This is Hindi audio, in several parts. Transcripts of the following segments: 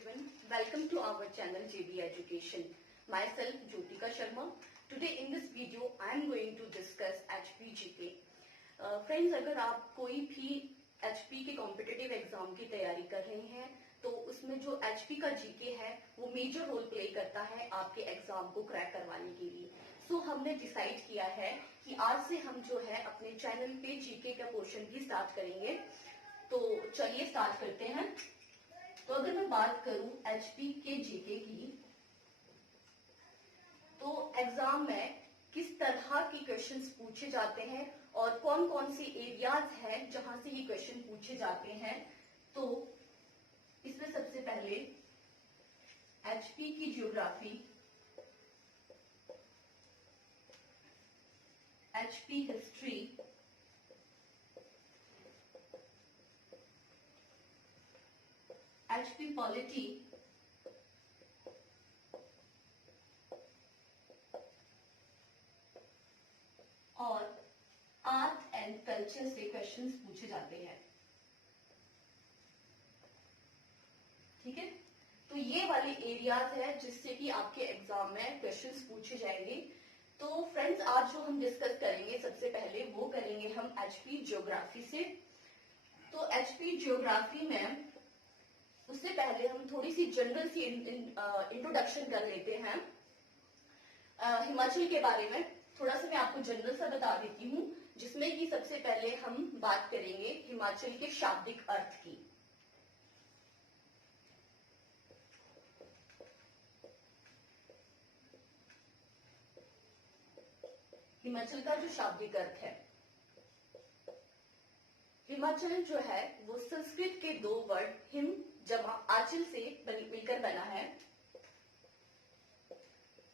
everyone. Welcome to our channel JB Education. Myself Jyotika Sharma. Today in this video I am going to discuss HP GK. Friends, अगर आप कोई भी HP के कॉम्पिटिटिव एग्जाम की तैयारी कर रहे हैं तो उसमें जो HP का जीके है वो मेजर रोल प्ले करता है आपके एग्जाम को क्रैक करवाने के लिए। सो हमने डिसाइड किया है कि आज से हम जो है अपने चैनल पे जीके का पोर्शन भी स्टार्ट करेंगे। तो चलिए स्टार्ट करते हैं। तो अगर मैं बात करूं एचपी के जीके की, तो एग्जाम में किस तरह के क्वेश्चंस पूछे जाते हैं और कौन कौन से एरियाज हैं जहां से ये क्वेश्चन पूछे जाते हैं। तो इसमें सबसे पहले एचपी की geography, HP history, HP polity, और आर्ट एंड कल्चर से क्वेश्चंस पूछे जाते हैं। ठीक है, तो ये वाले एरियाज है जिससे कि आपके एग्जाम में क्वेश्चंस पूछे जाएंगे। तो फ्रेंड्स, आज जो हम डिस्कस करेंगे सबसे पहले वो करेंगे हम एचपी ज्योग्राफी से। तो एचपी ज्योग्राफी में उससे पहले हम थोड़ी सी जनरल सी इंट्रोडक्शन कर लेते हैं। हिमाचल के बारे में थोड़ा सा मैं आपको जनरल सा बता देती हूँ, जिसमें कि सबसे पहले हम बात करेंगे हिमाचल के शाब्दिक अर्थ की। हिमाचल का जो शाब्दिक अर्थ है, हिमाचल जो है वो संस्कृत के दो वर्ड हिम जमा आंचल से मिलकर बना है।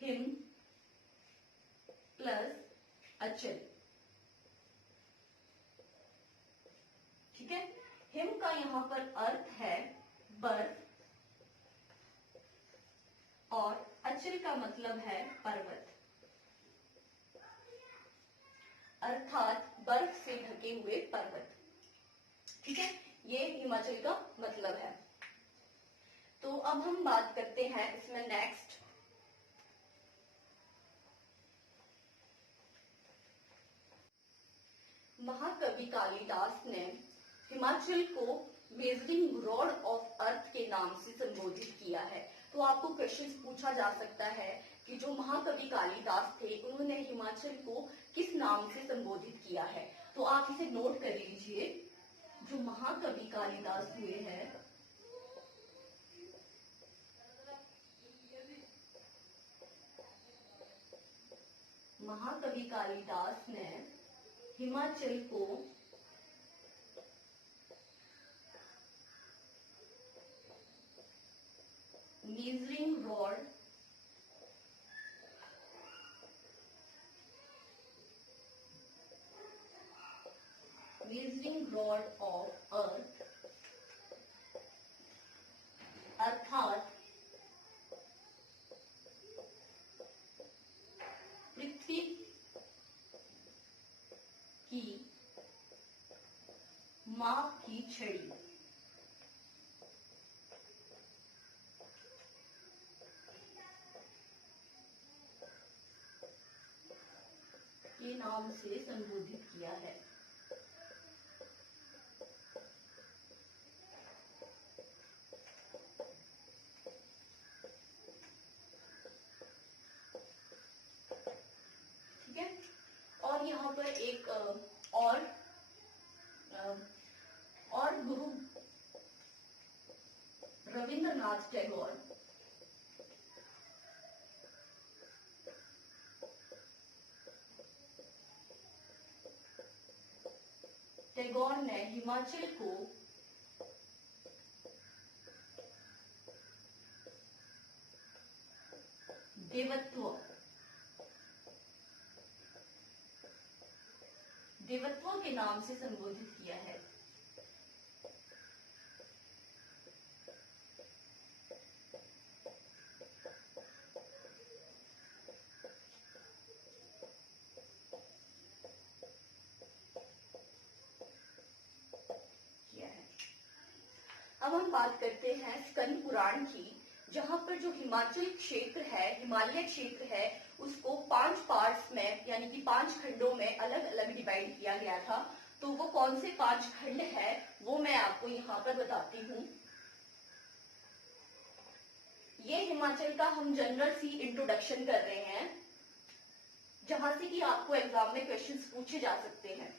हिम प्लस अचल। ठीक है, हिम का यहां पर अर्थ है बर्फ और अचल का मतलब है पर्वत, अर्थात बर्फ से ढके हुए पर्वत। ठीक है, ये हिमाचल का मतलब है। तो अब हम बात करते हैं इसमें नेक्स्ट महाकवि कालिदास ने हिमाचल को मेजरिंग रॉड ऑफ अर्थ के नाम से संबोधित किया है। तो आपको क्वेश्चन पूछा जा सकता है कि जो महाकवि कालिदास थे उन्होंने हिमाचल को किस नाम से संबोधित किया है। तो आप इसे नोट कर लीजिए। जो महाकवि कालिदास हुए हैं, महाकवि कालिदास ने हिमाचल को मेजरिंग रॉड ऑफ अर्थ अर्थात पृथ्वी की माप की छड़ी के नाम से संबोधित किया है। ठीक है, और यहाँ पर एक और गुरु रविंद्रनाथ टैगोर ने हिमाचल को देवत्व के नाम से संबोधित किया है। अब हम बात करते हैं स्कंद पुराण की, जहाँ पर जो हिमाचल क्षेत्र है, हिमालय क्षेत्र है, उसको 5 पार्ट्स में यानी कि 5 खंडों में अलग अलग डिवाइड किया गया था। तो वो कौन से 5 खंड है वो मैं आपको यहाँ पर बताती हूँ। ये हिमाचल का हम जनरल सी इंट्रोडक्शन कर रहे हैं, जहां से कि आपको एग्जाम में क्वेश्चंस पूछे जा सकते हैं।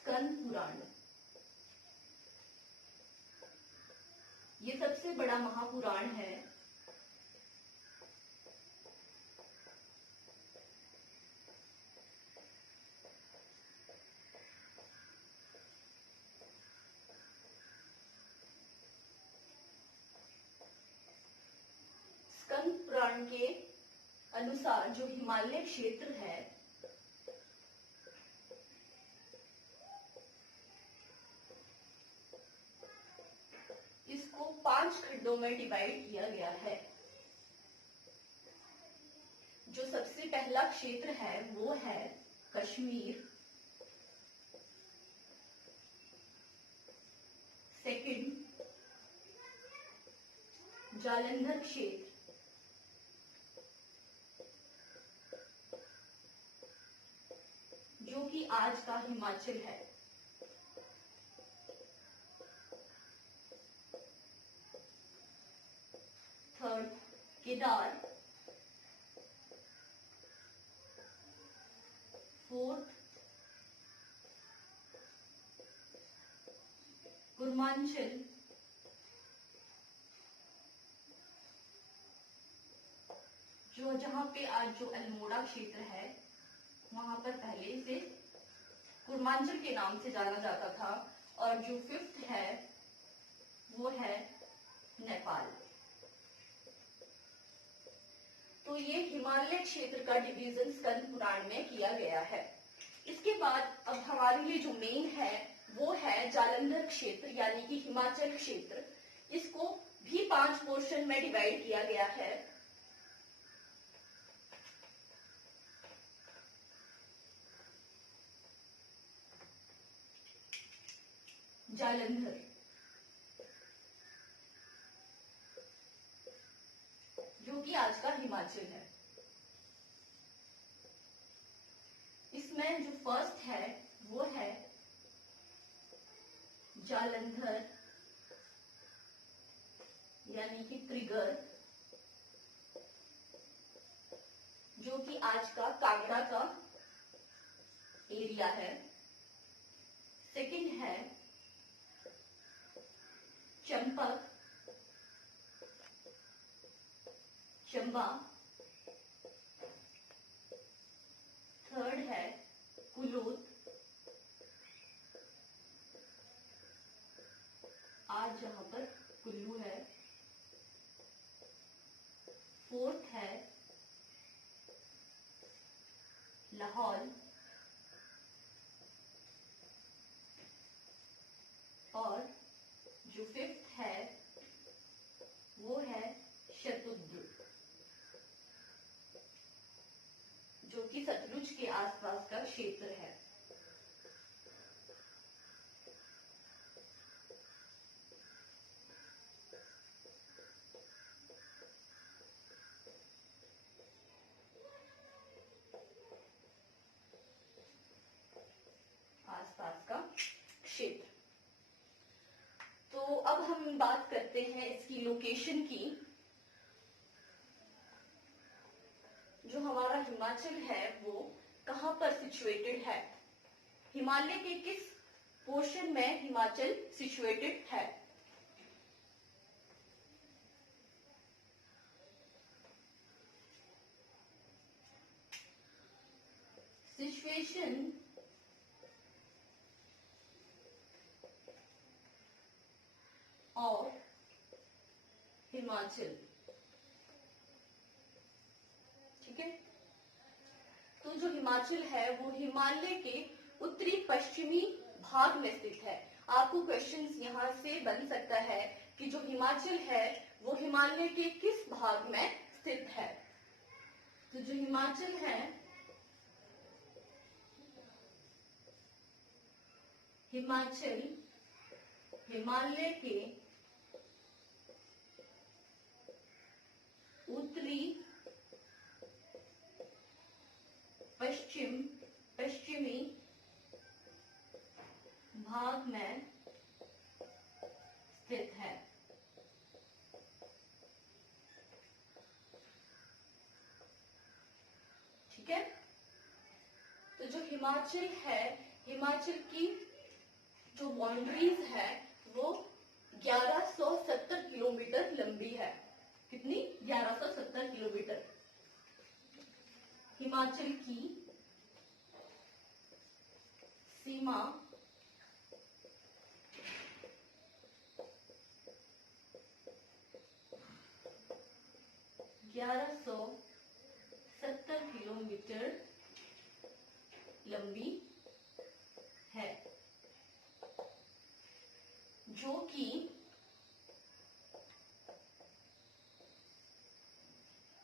स्कंद पुराण ये सबसे बड़ा महापुराण है। स्कंद पुराण के अनुसार जो हिमालय क्षेत्र है इसको 5 खंडों में डिवाइड किया गया है। जो सबसे पहला क्षेत्र है वो है कश्मीर, सेकंड जालंधर क्षेत्र, जो कि आज का हिमाचल है। थर्ड केदार, फोर्थ कुर्मांचल, जो जहां पे आज जो अल्मोड़ा क्षेत्र है वहां पर पहले से कुर्मांचल के नाम से जाना जाता था। और जो फिफ्थ है वो है नेपाल। तो ये हिमालय क्षेत्र का डिवीजन स्कंद पुराण में किया गया है। इसके बाद अब हमारे लिए जो मेन है वो है जालंधर क्षेत्र यानी कि हिमाचल क्षेत्र। इसको भी 5 पोर्शन में डिवाइड किया गया है। जालंधर जो कि आज का हिमाचल है। इसमें जो फर्स्ट है वो है जालंधर यानी कि ट्रिगर, जो कि आज का कांगड़ा का एरिया है। सेकंड है चंपक, चंबा। थर्ड है कुलूत, आज जहां पर कुल्लू है। फोर्थ है लाहौल, और जो फिफ्थ है वो है शतुद्र, जो कि सतलुज के आसपास का क्षेत्र है। आसपास का क्षेत्र। तो अब हम बात करते हैं इसकी लोकेशन की। जो हमारा हिमाचल है वो कहां पर सिचुएटेड है, हिमालय के किस पोर्शन में हिमाचल सिचुएटेड है। सिचुएशन ऑफ हिमाचल, ठीक है। तो जो हिमाचल है वो हिमालय के उत्तरी पश्चिमी भाग में स्थित है। आपको क्वेश्चंस यहाँ से बन सकता है कि जो हिमाचल है वो हिमालय के किस भाग में स्थित है। तो जो हिमाचल है, हिमाचल हिमालय के उत्तरी पश्चिमी भाग में स्थित है। ठीक है, तो जो हिमाचल है, हिमाचल की जो बाउंड्रीज है वो 1170 किलोमीटर लंबी है। कितनी? 1170 किलोमीटर हिमाचल की सीमा 1170 किलोमीटर लंबी है, जो कि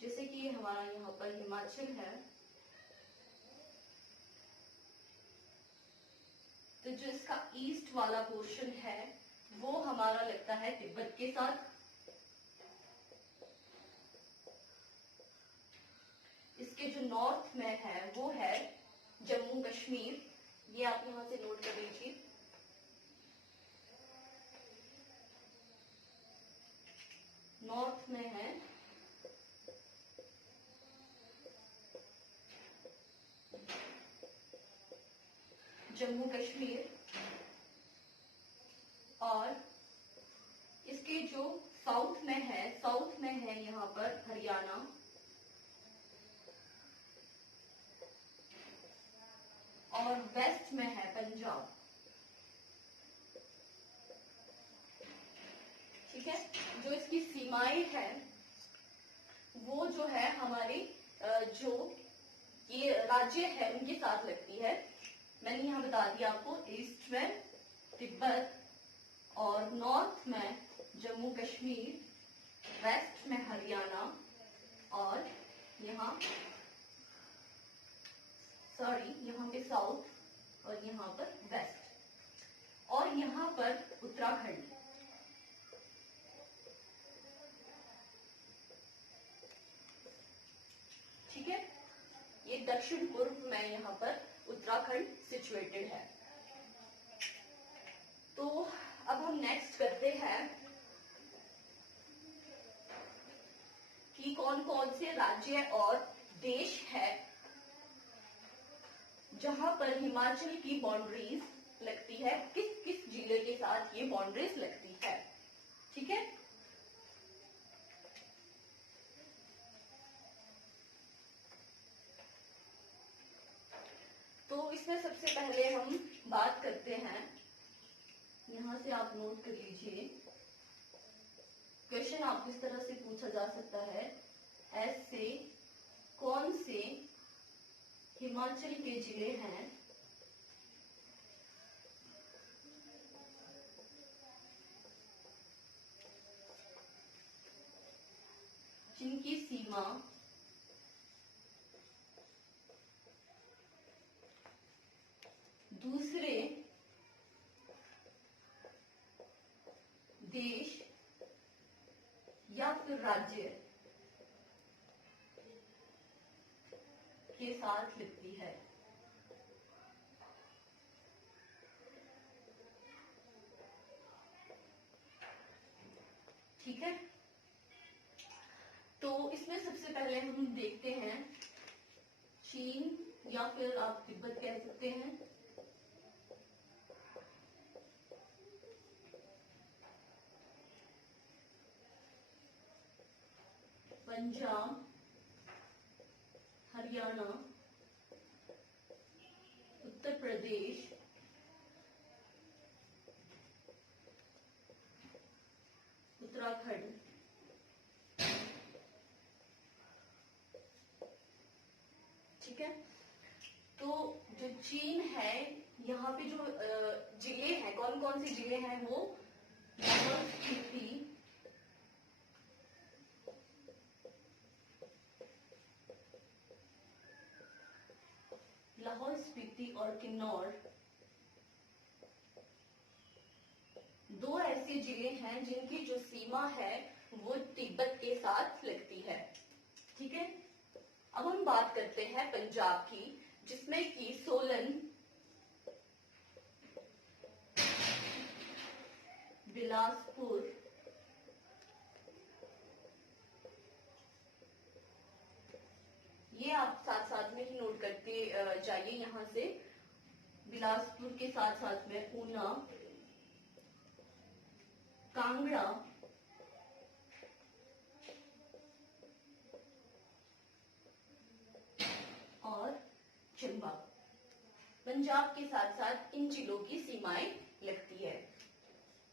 जैसे कि हमारा यहाँ पर हिमाचल है, तो जो इसका ईस्ट वाला पोर्शन है वो हमारा लगता है तिब्बत के साथ। इसके जो नॉर्थ में है वो है जम्मू कश्मीर। ये आप यहां से नोट कर लीजिए। नॉर्थ में है जम्मू कश्मीर, और इसके जो साउथ में है यहाँ पर हरियाणा, और वेस्ट में है पंजाब। ठीक है, जो इसकी सीमाएं हैं वो जो है हमारे जो ये राज्य है उनके साथ लगती है। मैंने यहाँ बता दिया आपको, ईस्ट में तिब्बत और नॉर्थ में जम्मू कश्मीर, वेस्ट में हरियाणा, और यहाँ पे साउथ, और यहाँ पर वेस्ट, और यहाँ पर उत्तराखंड। ठीक है, ये दक्षिण पूर्व में यहाँ पर उत्तराखंड सिचुएटेड है। तो अब हम नेक्स्ट करते हैं कि कौन कौन से राज्य और देश है जहां पर हिमाचल की बाउंड्रीज लगती है, किस किस जिले के साथ ये बाउंड्रीज लगती है। ठीक है, तो इसमें सबसे पहले हम बात करते हैं, यहां से आप नोट कर लीजिए। क्वेश्चन आपको इस तरह से पूछा जा सकता है, ऐसे कौन से हिमाचल के जिले हैं जिनकी सीमा दूसरे देश या फिर राज्य के साथ लगती है। ठीक है, तो इसमें सबसे पहले हम देखते हैं चीन, या फिर आप तिब्बत कह सकते हैं, पंजाब, हरियाणा, उत्तर प्रदेश, उत्तराखंड, ठीक है। तो जो चीन है, यहाँ पे जो जिले हैं, कौन कौन से जिले हैं वो लाहौल स्पीति, लाहौल स्पीति और किन्नौर दो ऐसे जिले हैं जिनकी जो सीमा है वो तिब्बत के साथ लगती है। ठीक है, अब हम बात करते हैं पंजाब की, जिसमें कि सोलन, बिलासपुर, ये आप साथ साथ में ही नोट करते जाइए यहां से। बिलासपुर के साथ साथ में ऊना, कांगड़ा और चंबा, पंजाब के साथ साथ इन जिलों की सीमाएं लगती है।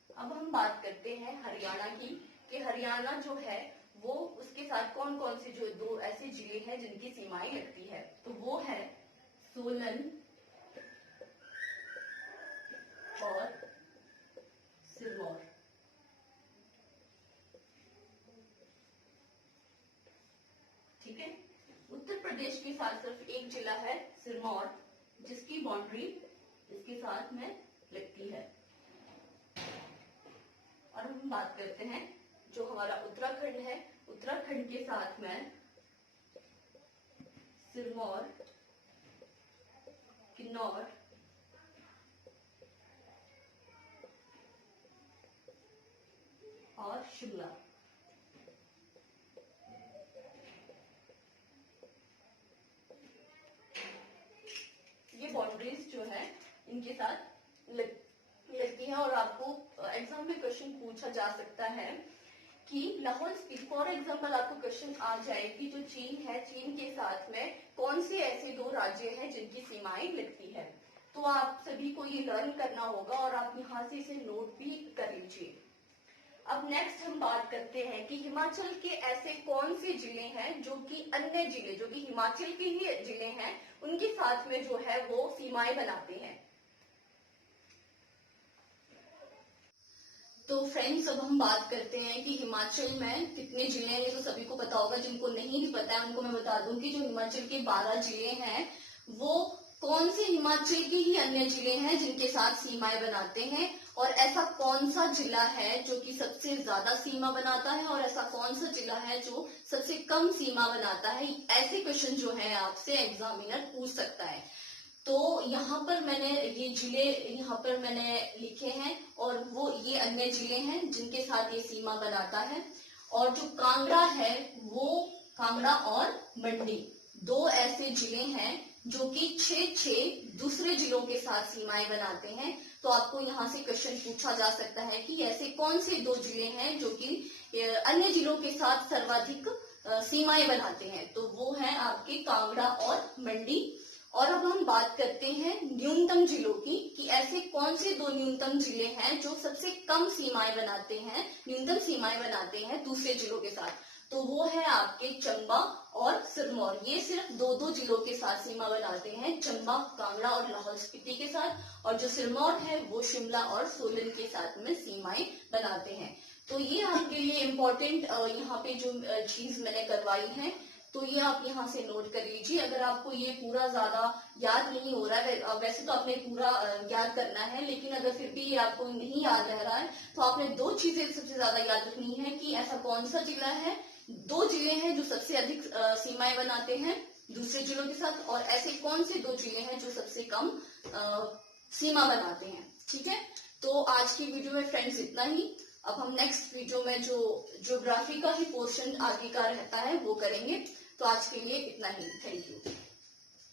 अब हम बात करते हैं हरियाणा की, कि हरियाणा जो है वो उसके साथ कौन कौन से जो दो ऐसे जिले हैं जिनकी सीमाएं लगती है, तो वो है सोलन और सिरमौर। ठीक है, उत्तर प्रदेश के साथ सिर्फ एक जिला है सिरमौर, जिसकी बाउंड्री इसके साथ में लगती है। और हम बात करते हैं जो हमारा उत्तराखंड है, उत्तराखंड के साथ में सिरमौर, किन्नौर और शिमला। ये बाउंड्रीज जो है इनके साथ लगती है। और आपको एग्जाम में क्वेश्चन पूछा जा सकता है कि लाहौल स्पीति, फॉर एग्जाम्पल आपको क्वेश्चन आ जाए कि जो चीन है, चीन के साथ में कौन से ऐसे दो राज्य हैं जिनकी सीमाएं लगती है, तो आप सभी को ये लर्न करना होगा और आप यहाँ से इसे नोट भी कर लीजिए। अब नेक्स्ट हम बात करते हैं कि हिमाचल के ऐसे कौन से जिले हैं जो कि अन्य जिले, जो कि हिमाचल के ही जिले हैं, उनके साथ में जो है वो सीमाएं बनाते हैं। तो फ्रेंड्स, अब हम बात करते हैं कि हिमाचल में कितने जिले हैं। ये तो सभी को पता होगा, जिनको नहीं भी पता है उनको मैं बता दूं कि जो हिमाचल के 12 जिले हैं वो कौन से हिमाचल के ही अन्य जिले हैं जिनके साथ सीमाएं बनाते हैं, और ऐसा कौन सा जिला है जो कि सबसे ज्यादा सीमा बनाता है, और ऐसा कौन सा जिला है जो सबसे कम सीमा बनाता है। ऐसे क्वेश्चन जो है आपसे एग्जामिनर पूछ सकता है। तो यहाँ पर मैंने ये जिले यहाँ पर मैंने लिखे हैं, और वो ये अन्य जिले हैं जिनके साथ ये सीमा बनाता है। और जो कांगड़ा है, वो कांगड़ा और मंडी दो ऐसे जिले हैं जो कि 6 दूसरे जिलों के साथ सीमाएं बनाते हैं। तो आपको यहाँ से क्वेश्चन पूछा जा सकता है कि ऐसे कौन से दो जिले हैं जो कि अन्य जिलों के साथ सर्वाधिक सीमाएं बनाते हैं, तो वो है आपके कांगड़ा और मंडी। और अब हम बात करते हैं न्यूनतम जिलों की, कि ऐसे कौन से दो न्यूनतम जिले हैं जो सबसे कम सीमाएं बनाते हैं, न्यूनतम सीमाएं बनाते हैं दूसरे जिलों के साथ, तो वो है आपके चंबा और सिरमौर। ये सिर्फ दो जिलों के साथ सीमा बनाते हैं, चंबा, कांगड़ा और लाहौल स्पीति के साथ, और जो सिरमौर है वो शिमला और सोलन के साथ में सीमाएं बनाते हैं। तो ये आपके लिए इम्पोर्टेंट यहाँ पे जो चीज मैंने करवाई है, तो ये आप यहाँ से नोट कर लीजिए। अगर आपको ये पूरा ज्यादा याद नहीं हो रहा है, वैसे तो आपने पूरा याद करना है, लेकिन अगर फिर भी आपको नहीं याद रह रहा है, तो आपने दो चीजें सबसे ज्यादा याद रखनी है कि ऐसा कौन सा जिला है, दो जिले हैं जो सबसे अधिक सीमाएं बनाते हैं दूसरे जिलों के साथ, और ऐसे कौन से दो जिले हैं जो सबसे कम सीमा बनाते हैं। ठीक है, तो आज की वीडियो में फ्रेंड्स इतना ही। अब हम नेक्स्ट वीडियो में जो ज्योग्राफी का ही पोर्शन आगे का रहता है वो करेंगे। तो आज के लिए इतना ही, थैंक यू।